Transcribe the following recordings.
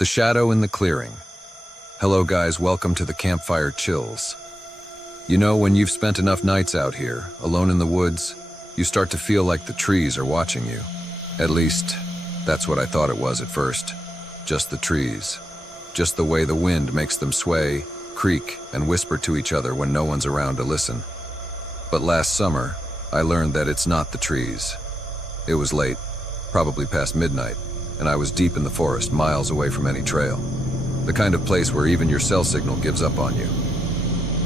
The Shadow in the Clearing. Hello guys, welcome to the Campfire Chills. You know, when you've spent enough nights out here, alone in the woods, you start to feel like the trees are watching you. At least, that's what I thought it was at first. Just the trees. Just the way the wind makes them sway, creak, and whisper to each other when no one's around to listen. But last summer, I learned that it's not the trees. It was late, probably past midnight, and I was deep in the forest, miles away from any trail. The kind of place where even your cell signal gives up on you.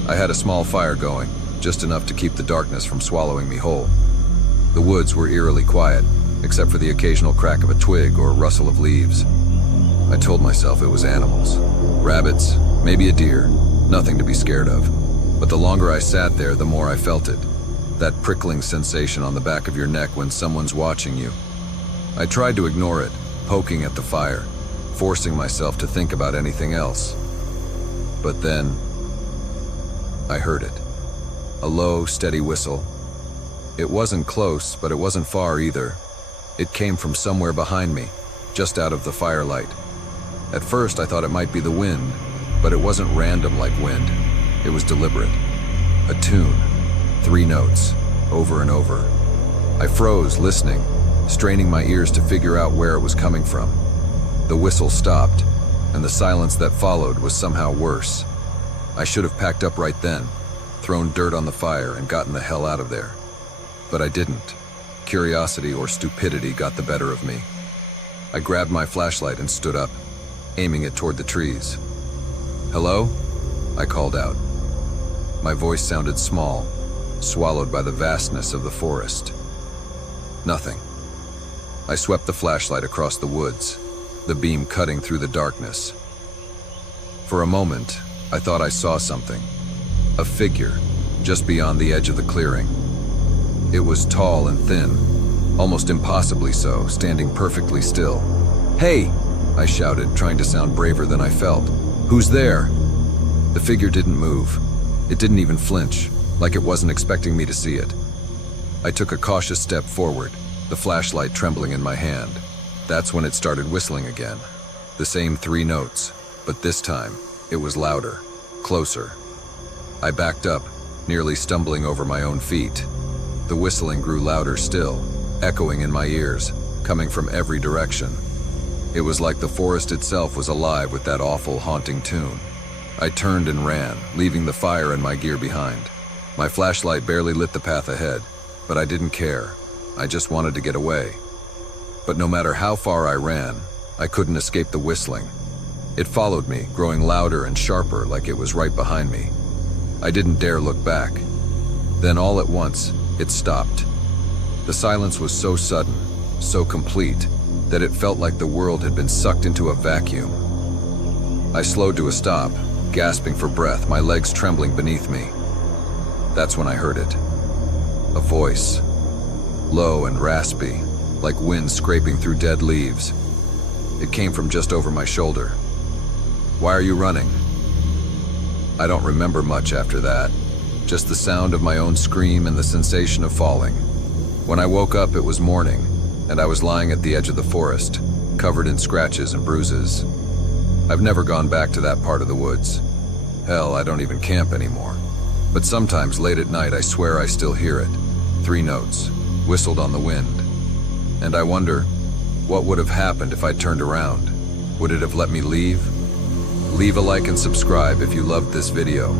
I had a small fire going, just enough to keep the darkness from swallowing me whole. The woods were eerily quiet, except for the occasional crack of a twig or rustle of leaves. I told myself it was animals. Rabbits, maybe a deer, nothing to be scared of. But the longer I sat there, the more I felt it. That prickling sensation on the back of your neck when someone's watching you. I tried to ignore it, poking at the fire, forcing myself to think about anything else. But then, I heard it. A low, steady whistle. It wasn't close, but it wasn't far either. It came from somewhere behind me, just out of the firelight. At first, I thought it might be the wind, but it wasn't random like wind. It was deliberate. A tune, 3 notes, over and over. I froze, listening, straining my ears to figure out where it was coming from. The whistle stopped, and the silence that followed was somehow worse. I should have packed up right then, thrown dirt on the fire, and gotten the hell out of there. But I didn't. Curiosity or stupidity got the better of me. I grabbed my flashlight and stood up, aiming it toward the trees. "Hello?" I called out. My voice sounded small, swallowed by the vastness of the forest. Nothing. I swept the flashlight across the woods, the beam cutting through the darkness. For a moment, I thought I saw something. A figure, just beyond the edge of the clearing. It was tall and thin, almost impossibly so, standing perfectly still. "Hey!" I shouted, trying to sound braver than I felt. "Who's there?" The figure didn't move. It didn't even flinch, like it wasn't expecting me to see it. I took a cautious step forward, the flashlight trembling in my hand. That's when it started whistling again. The same 3 notes, but this time, it was louder, closer. I backed up, nearly stumbling over my own feet. The whistling grew louder still, echoing in my ears, coming from every direction. It was like the forest itself was alive with that awful, haunting tune. I turned and ran, leaving the fire and my gear behind. My flashlight barely lit the path ahead, but I didn't care. I just wanted to get away. But no matter how far I ran, I couldn't escape the whistling. It followed me, growing louder and sharper like it was right behind me. I didn't dare look back. Then all at once, it stopped. The silence was so sudden, so complete, that it felt like the world had been sucked into a vacuum. I slowed to a stop, gasping for breath, my legs trembling beneath me. That's when I heard it. A voice. Low and raspy, like wind scraping through dead leaves. It came from just over my shoulder. "Why are you running?" I don't remember much after that, just the sound of my own scream and the sensation of falling. When I woke up, it was morning, and I was lying at the edge of the forest, covered in scratches and bruises. I've never gone back to that part of the woods. Hell, I don't even camp anymore. But sometimes late at night, I swear I still hear it. 3 notes, whistled on the wind. And I wonder, what would have happened if I turned around? Would it have let me leave? Leave a like and subscribe if you loved this video.